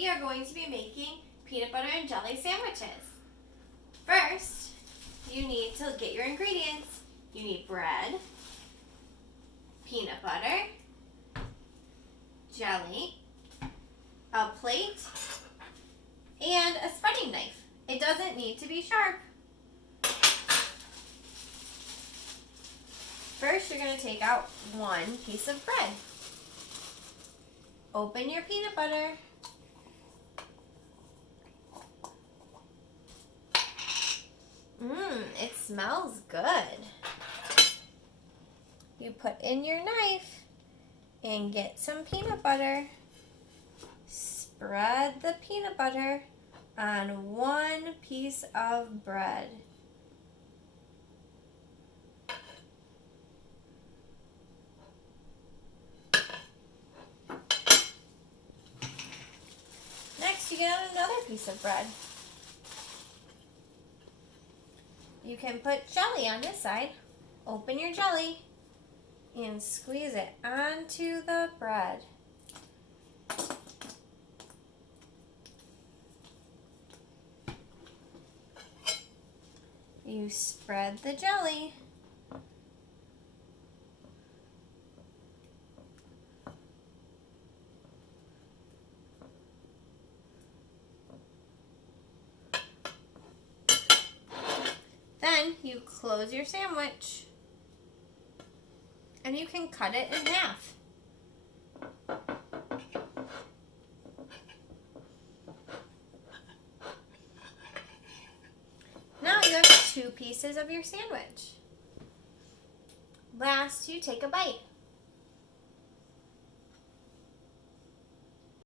we are going to be making peanut butter and jelly sandwiches. First, you need to get your ingredients. You need bread, peanut butter, jelly, a plate, and a spreading knife. It doesn't need to be sharp. First, you're going to take out one piece of bread. Open your peanut butter. It smells good. You put in your knife and get some peanut butter. Spread the peanut butter on one piece of bread. Next, you get another piece of bread. You can put jelly on this side. Open your jelly and squeeze it onto the bread. You spread the jelly. Then you close your sandwich and you can cut it in half. Now you have two pieces of your sandwich. Last, you take a bite.